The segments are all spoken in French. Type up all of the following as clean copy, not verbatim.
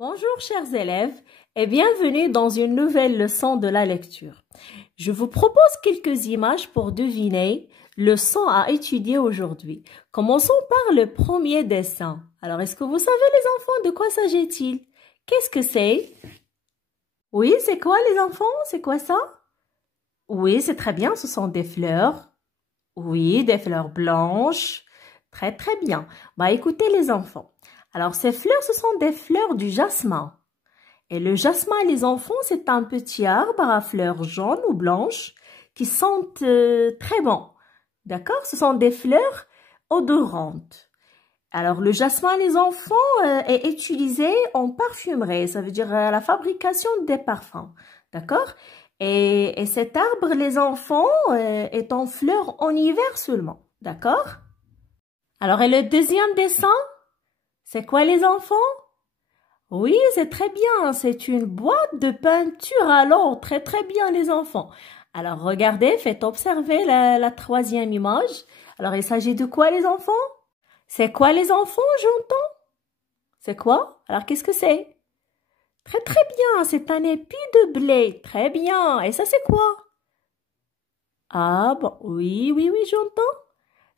Bonjour chers élèves et bienvenue dans une nouvelle leçon de la lecture. Je vous propose quelques images pour deviner le son à étudier aujourd'hui. Commençons par le premier dessin. Alors, est-ce que vous savez les enfants de quoi s'agit-il? Qu'est-ce que c'est? Oui, c'est quoi les enfants? C'est quoi ça? Oui, c'est très bien, ce sont des fleurs. Oui, des fleurs blanches. Très très bien. Écoutez les enfants. Alors, ces fleurs, ce sont des fleurs du jasmin. Et le jasmin, les enfants, c'est un petit arbre à fleurs jaunes ou blanches qui sentent très bon. D'accord? Ce sont des fleurs odorantes. Alors, le jasmin, les enfants, est utilisé en parfumerie. Ça veut dire la fabrication des parfums. D'accord? Et cet arbre, les enfants, est en fleurs en hiver seulement. D'accord? Alors, et le deuxième dessin? C'est quoi les enfants? Oui, c'est très bien. C'est une boîte de peinture. Alors, très très bien les enfants. Alors, regardez, faites observer la troisième image. Alors, il s'agit de quoi les enfants? C'est quoi les enfants, j'entends? C'est quoi? Alors, qu'est-ce que c'est? Très très bien, c'est un épi de blé. Très bien. Et ça, c'est quoi? Ah bon, oui, oui, oui, j'entends.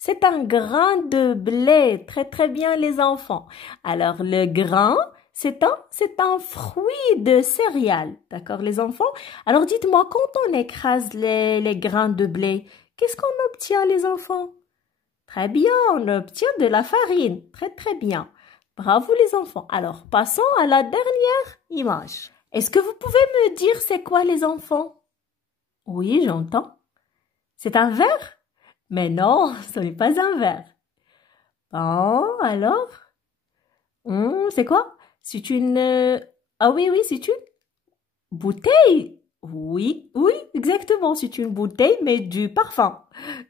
C'est un grain de blé. Très, très bien, les enfants. Alors, le grain, c'est un fruit de céréales. D'accord, les enfants? Alors, dites-moi, quand on écrase les grains de blé, qu'est-ce qu'on obtient, les enfants? Très bien, on obtient de la farine. Très, très bien. Bravo, les enfants. Alors, passons à la dernière image. Est-ce que vous pouvez me dire c'est quoi, les enfants? Oui, j'entends. C'est un verre? Mais non, ce n'est pas un verre. Bon, alors? C'est quoi? C'est une... Ah oui, oui, c'est une bouteille. Oui, oui, exactement. C'est une bouteille, mais du parfum.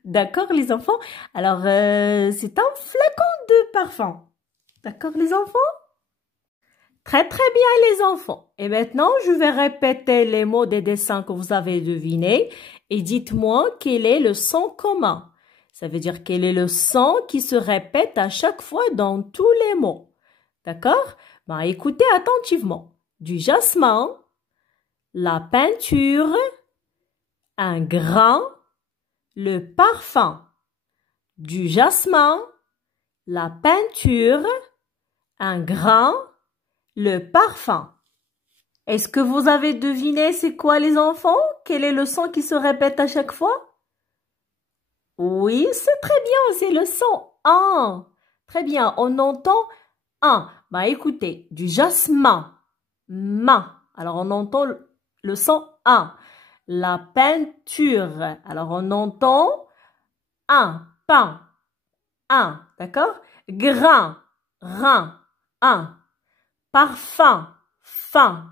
D'accord, les enfants? Alors, c'est un flacon de parfum. D'accord, les enfants? Très, très bien, les enfants. Et maintenant, je vais répéter les mots des dessins que vous avez devinés et dites-moi quel est le son commun. Ça veut dire quel est le son qui se répète à chaque fois dans tous les mots. D'accord? Écoutez attentivement. Du jasmin, la peinture, un grain, le parfum. Du jasmin, la peinture, un grain, le parfum. Est-ce que vous avez deviné c'est quoi les enfants? Quel est le son qui se répète à chaque fois? Oui, c'est très bien, c'est le son un. Très bien, on entend un. Écoutez, du jasmin, ma. Alors on entend le son un. La peinture, alors on entend un, pain, un, d'accord? Grain, rein, un. Parfum, fin,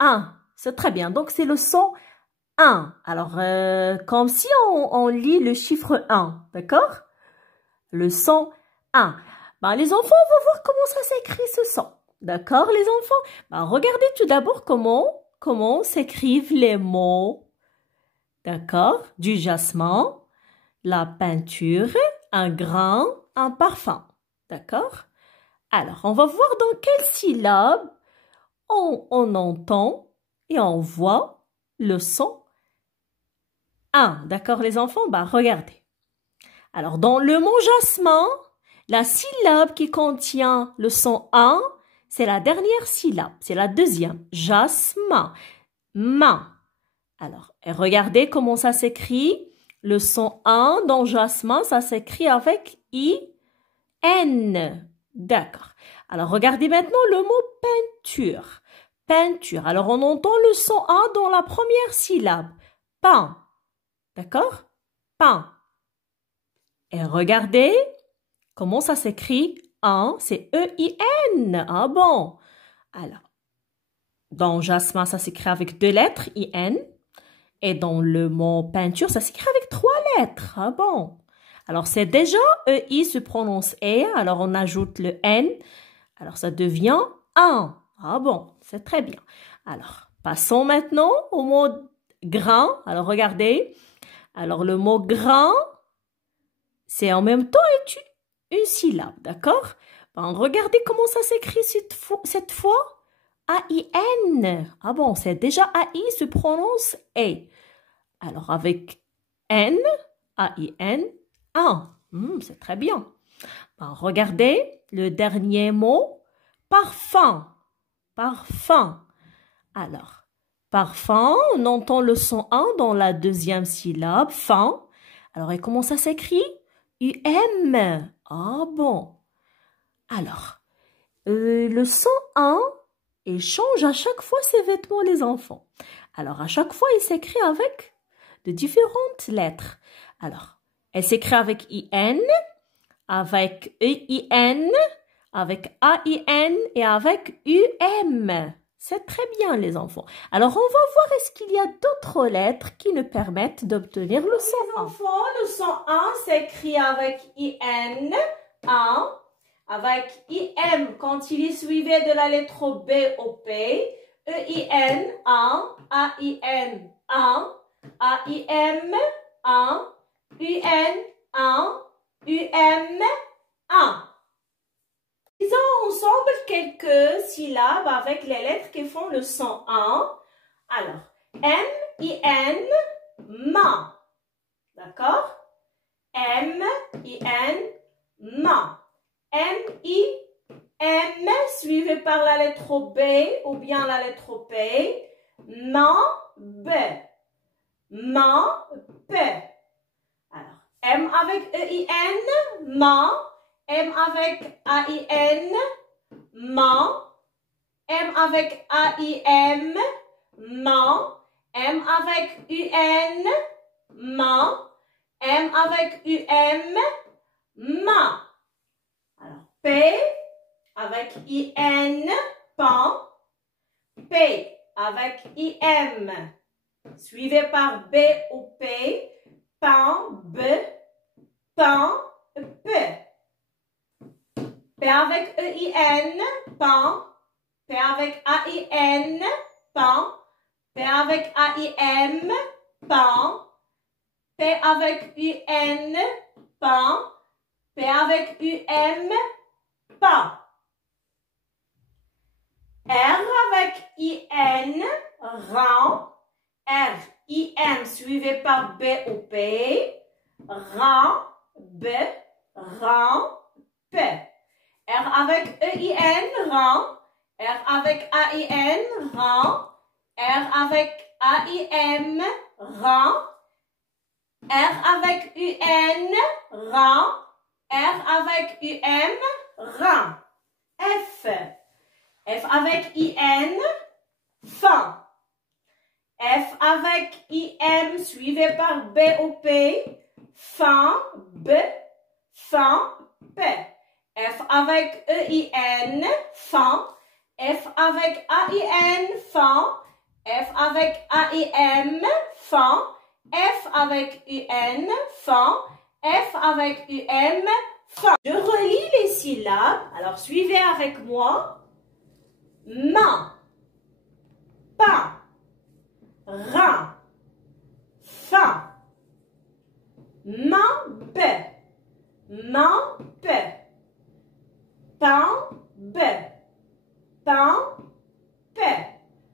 un. C'est très bien. Donc, c'est le son 1. Alors, comme si on lit le chiffre 1. D'accord? Le son 1. Les enfants, on va voir comment ça s'écrit ce son. D'accord, les enfants? Regardez tout d'abord comment s'écrivent les mots. D'accord? Du jasmin, la peinture, un grain, un parfum. D'accord? Alors, on va voir dans quelle syllabe on entend et on voit le son 1. D'accord, les enfants? Regardez. Alors, dans le mot jasmin, la syllabe qui contient le son 1, c'est la dernière syllabe. C'est la deuxième. Jasmin. Main. Alors, et regardez comment ça s'écrit. Le son 1 dans jasmin, ça s'écrit avec I-N. D'accord. Alors, regardez maintenant le mot peinture. Peinture. Alors, on entend le son 1 dans la première syllabe. Pain. D'accord? Pain. Et regardez comment ça s'écrit. 1, c'est E-I-N. Ah bon? Alors, dans jasmin, ça s'écrit avec 2 lettres, I-N. Et dans le mot peinture, ça s'écrit avec 3 lettres. Ah bon? Alors, c'est déjà E-I se prononce E. Alors, on ajoute le N. Alors, ça devient 1. Ah bon, c'est très bien. Alors, passons maintenant au mot grain. Alors, regardez. Alors, le mot grain, c'est en même temps une syllabe, d'accord? Regardez comment ça s'écrit cette fois. A-I-N. Ah bon, c'est déjà A-I se prononce A. Alors avec N, A-I-N, un. C'est très bien. Ben, regardez le dernier mot, parfum. Parfum. Alors, parfum, on entend le son 1 dans la deuxième syllabe, fin. Alors, et comment ça s'écrit? U-M. Ah bon. Alors, le son 1, il change à chaque fois ses vêtements, les enfants. Alors, à chaque fois, il s'écrit avec de différentes lettres. Alors, elle s'écrit avec I-N, avec E-I-N, avec A-I-N et avec U-M. C'est très bien, les enfants. Alors, on va voir est-ce qu'il y a d'autres lettres qui nous permettent d'obtenir le son 1. Les enfants, le son 1 s'écrit avec I-N, 1, avec I-M quand il est suivi de la lettre B au P, E-I-N, 1, A-I-N, 1, A-I-M, 1, U-N, 1, U-M, 1. Disons ensemble quelques syllabes avec les lettres qui font le son 1. Alors, M-I-N, ma. D'accord? M-I-N, ma. M-I-M suivi par la lettre B ou bien la lettre P. Ma, B. Ma, B. Alors, M avec E-I-N, ma. M avec A-I-N, ma. M avec A-I-M, ma. M avec U-N, ma. M avec U-M, ma. Alors, P avec I-N, pan. P avec I-M, suivi par B ou P. Pan, B. Pan, P. P avec E-I-N, pan. P avec A-I-N, pan. P avec A-I-M, pan. P avec U-N, pan. P avec U-M, pan. R avec I-N, ran. R, I-M suivi par B ou P. Ran, B, ran, P. R avec E-I-N, ran. R avec A-I-N, ran. R avec A-I-M, ran. R avec U-N, ran. R avec U-M, ran. F. F avec I-N, fin. F avec I-M suivi par B ou P. Fin, B, fin, P. F avec E-I-N, fin. F avec A-I-N, fin. F avec A-I-M, fin. F avec U-N, fin. F avec U-M, fin. Je relis les syllabes. Alors, suivez avec moi. Ma, pa, ra, fa. Ma, be. Ma, be. Pan, B. Pan, P.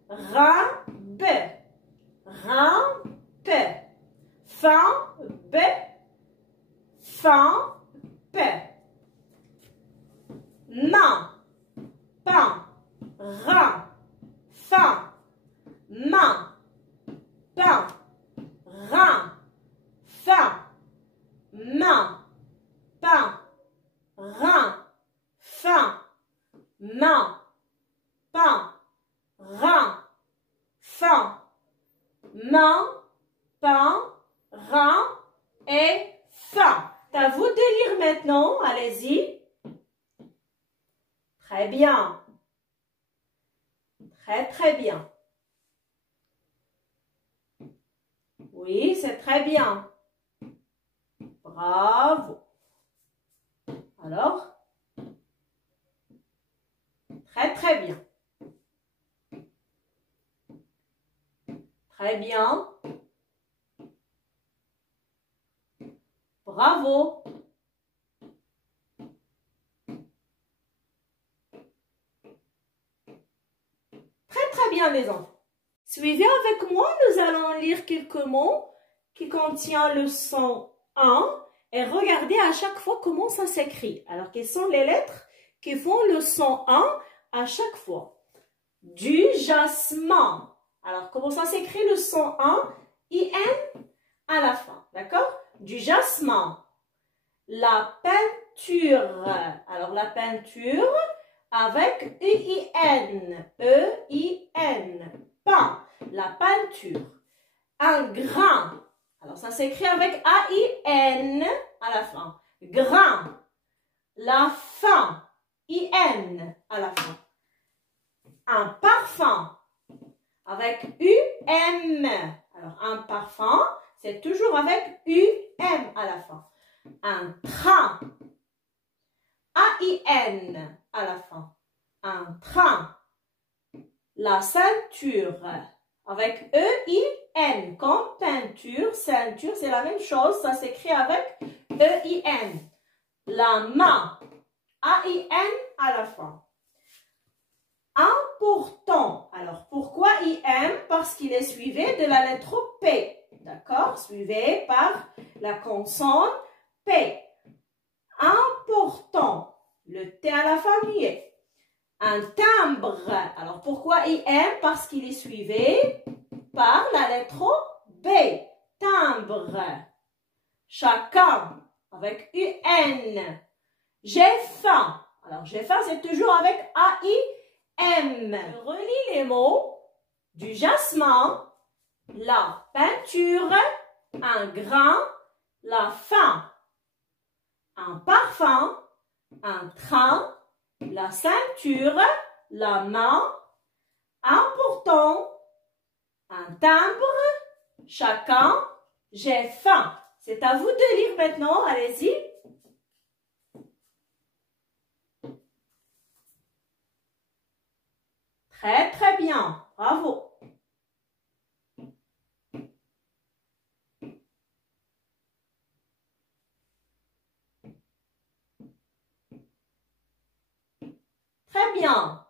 Ran, B. Ran, P. Fin, B. Fin, P. Ma, pan, ra, fa. Ma, pan, ra, fa. Ma, pan, ra, fa. Ma, pan, ra, fa. Ma, pan, ra et fa. C'est à vous de lire maintenant. Allez-y. Très bien. Très, très bien. Oui, c'est très bien. Bravo. Alors, très, très bien. Très bien. Bravo. bien les enfants. Suivez avec moi, nous allons lire quelques mots qui contiennent le son un et regardez à chaque fois comment ça s'écrit. Alors, quelles sont les lettres qui font le son un à chaque fois? Du jasmin. Alors, comment ça s'écrit le son un? I-N à la fin, d'accord? Du jasmin. La peinture. Alors, la peinture avec E-I-N. E-I-N. Pain. La peinture. Un grain. Alors, ça s'écrit avec A-I-N à la fin. Grain. La fin. I-N à la fin. Un parfum. Avec U-M. Alors, un parfum, c'est toujours avec U-M à la fin. Un train. A-I-N à la fin. Un train. La ceinture. Avec E-I-N. Comme peinture, ceinture, c'est la même chose. Ça s'écrit avec E-I-N. La main. A-I-N à la fin. Important. Alors, pourquoi I-M? Parce qu'il est suivi de la lettre P. D'accord? Suivi par la consonne P. Important. Le T à la fin muet. Un timbre. Alors, pourquoi I-M? Parce qu'il est suivi par la lettre B. Timbre. Chacun. Avec U-N. J'ai faim. Alors, j'ai faim, c'est toujours avec A-I-M. Je relis les mots. Du jasmin. La peinture. Un grain. La faim. Un parfum. Un train. La ceinture. La main. Important. Un timbre. Chacun. J'ai faim. C'est à vous de lire maintenant. Allez-y. Très, très bien. Bravo. Très bien.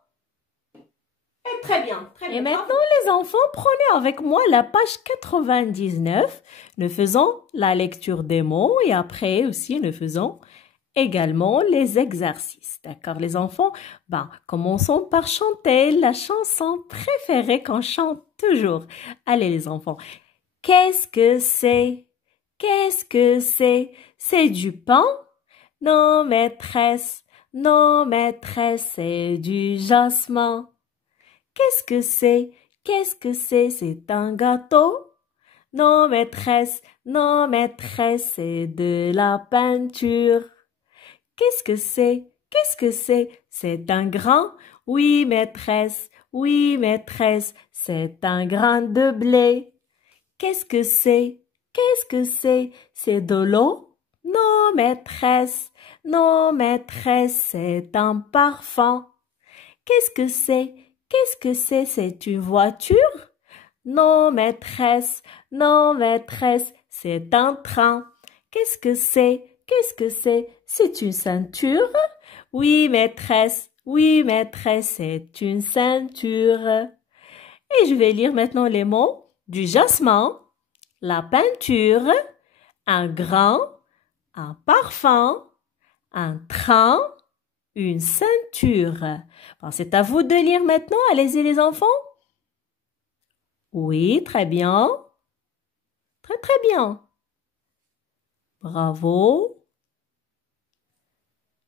Et très bien. Très bien. Et maintenant, les enfants, prenez avec moi la page 99. Nous faisons la lecture des mots et après aussi, nous faisons également les exercices. D'accord, les enfants? Commençons par chanter la chanson préférée qu'on chante toujours. Allez, les enfants. Qu'est-ce que c'est? Qu'est-ce que c'est? C'est du pain? Non, maîtresse. Non, maîtresse, c'est du jasmin. Qu'est-ce que c'est? Qu'est-ce que c'est? C'est un gâteau? Non, maîtresse. Non, maîtresse, c'est de la peinture. Qu'est-ce que c'est? Qu'est-ce que c'est? C'est un grain? Oui, maîtresse. Oui, maîtresse, c'est un grain de blé. Qu'est-ce que c'est? Qu'est-ce que c'est? C'est de l'eau? Non, maîtresse. Non, maîtresse, c'est un parfum. Qu'est-ce que c'est? Qu'est-ce que c'est? C'est une voiture? Non, maîtresse. Non, maîtresse, c'est un train. Qu'est-ce que c'est? Qu'est-ce que c'est? C'est une ceinture? Oui, maîtresse. Oui, maîtresse, c'est une ceinture. Et je vais lire maintenant les mots. Du jasmin, la peinture, un grain, un parfum, un train, une ceinture. C'est à vous de lire maintenant. Allez-y les enfants. Oui, très bien. Très, très bien. Bravo.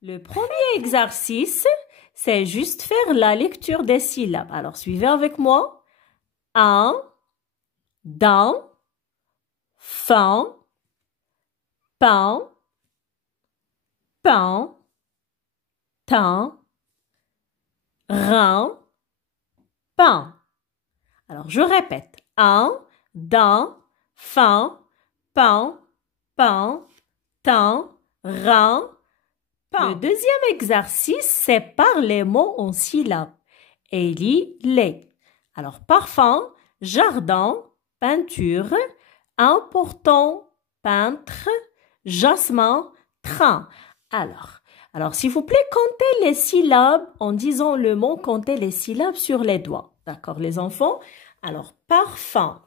Le premier exercice, c'est juste faire la lecture des syllabes. Alors, suivez avec moi. Un, d'un, fin, pain, pain, teint, rein, pain. Alors, je répète. Un, d'un, fin, pain, pain, teint, rein, pain. Le deuxième exercice, c'est par les mots en syllabes. Élie, les. Alors, parfum, jardin, peinture, important, peintre, jasmin, train. Alors, s'il vous plaît, comptez les syllabes en disant le mot, comptez les syllabes sur les doigts. D'accord, les enfants? Alors, parfum.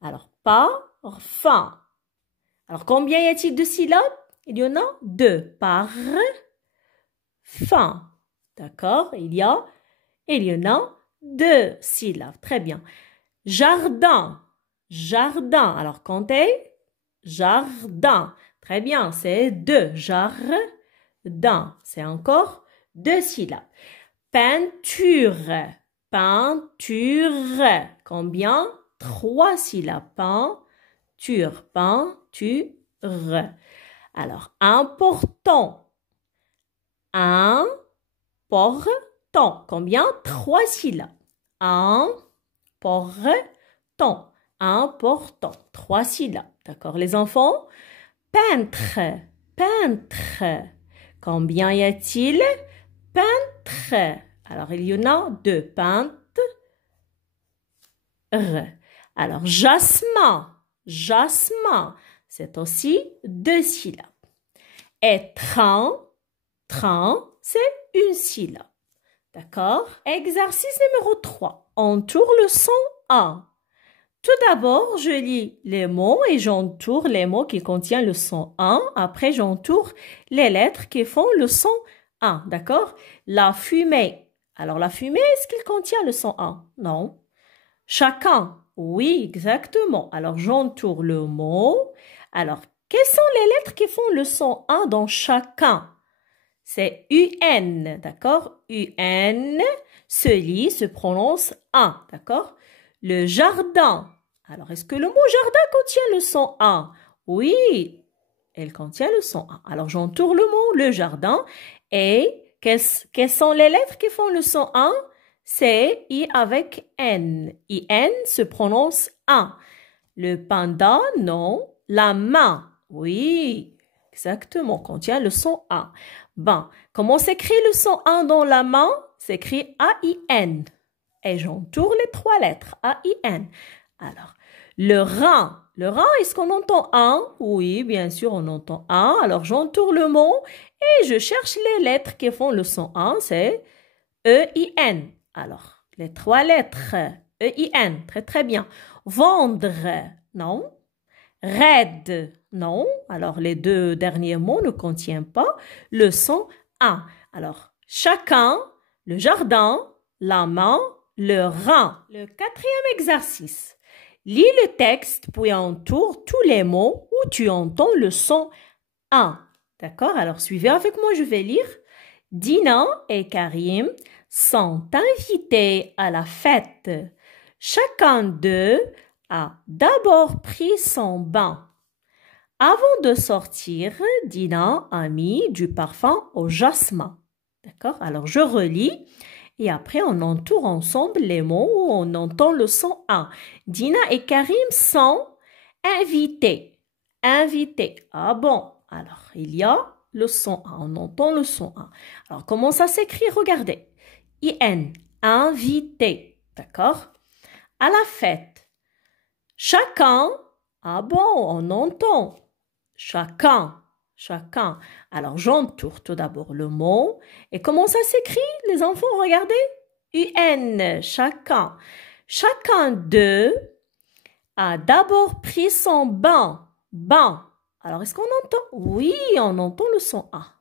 Alors, parfum. Alors, combien y a-t-il de syllabes? Il y en a 2. Parfum. D'accord, il y en a 2 syllabes. Très bien. Jardin. Jardin. Alors, comptez. Jardin. Très bien, c'est 2. Jardin. C'est encore 2 syllabes. Peinture. Peinture. Combien? 3 syllabes. Peinture. Peinture. Alors, important. Important. Combien? 3 syllabes. Important. Important. 3 syllabes. D'accord, les enfants? Peintre. Peintre. Combien y a-t-il? Peintre. Alors, il y en a 2. Peintre. Alors, jasmin. Jasmin. C'est aussi 2 syllabes. Et train. Train, c'est 1 syllabe. D'accord? Exercice numéro 3. Entoure le son A. Tout d'abord, je lis les mots et j'entoure les mots qui contiennent le son A. Après, j'entoure les lettres qui font le son A. D'accord? La fumée. Alors, la fumée, est-ce qu'il contient le son A? Non. Chacun. Oui, exactement. Alors, j'entoure le mot. Alors, quelles sont les lettres qui font le son A dans chacun? C'est UN, d'accord? UN se lit, se prononce A, d'accord? Le jardin. Alors, est-ce que le mot jardin contient le son A? Oui, elle contient le son A. Alors, j'entoure le mot, le jardin. Et quelles sont les lettres qui font le son A? C'est I avec N. IN se prononce A. Le panda, non. La main, oui, exactement, contient le son A. Bon, comment s'écrit le son A dans la main? S'écrit A-I-N. Et j'entoure les 3 lettres, A-I-N. Alors, le rein. Le rein, est-ce qu'on entend un? Oui, bien sûr, on entend un. Alors, j'entoure le mot et je cherche les lettres qui font le son A. C'est E-I-N. Alors, les 3 lettres, E-I-N. Très, très bien. Vendre, non. Raide, non. Alors, les 2 derniers mots ne contiennent pas le son A. Alors, chacun, le jardin, la main, le rein. Le 4e exercice. Lis le texte, puis entoure tous les mots où tu entends le son A. D'accord? Alors, suivez avec moi, je vais lire. Dina et Karim sont invités à la fête. Chacun d'eux a d'abord pris son bain. Avant de sortir, Dina a mis du parfum au jasmin. D'accord? Alors, je relis et après, on entoure ensemble les mots où on entend le son A. Dina et Karim sont invités. Invités. Ah bon? Alors, il y a le son A. On entend le son A. Alors, comment ça s'écrit? Regardez. I-N. Invité. D'accord? À la fête. Chacun. Ah bon, on entend. Chacun. Chacun. Alors, j'entoure tout d'abord le mot. Et comment ça s'écrit, les enfants? Regardez. UN. Chacun. Chacun d'eux a d'abord pris son bain. Bain. Alors, est-ce qu'on entend? Oui, on entend le son A.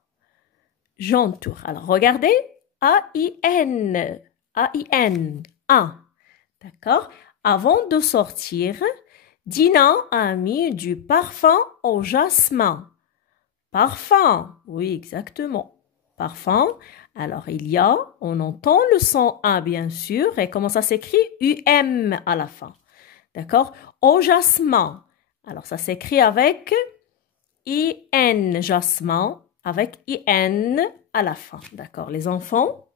J'entoure. Alors, regardez. A-I-N. A-I-N. A. D'accord? Avant de sortir, Dina a mis du parfum au jasmin. Parfum. Oui, exactement. Parfum. Alors, on entend le son A, bien sûr. Et comment ça s'écrit? U-M à la fin. D'accord? Au jasmin. Alors, ça s'écrit avec I-N, jasmin, avec I-N à la fin. D'accord, les enfants?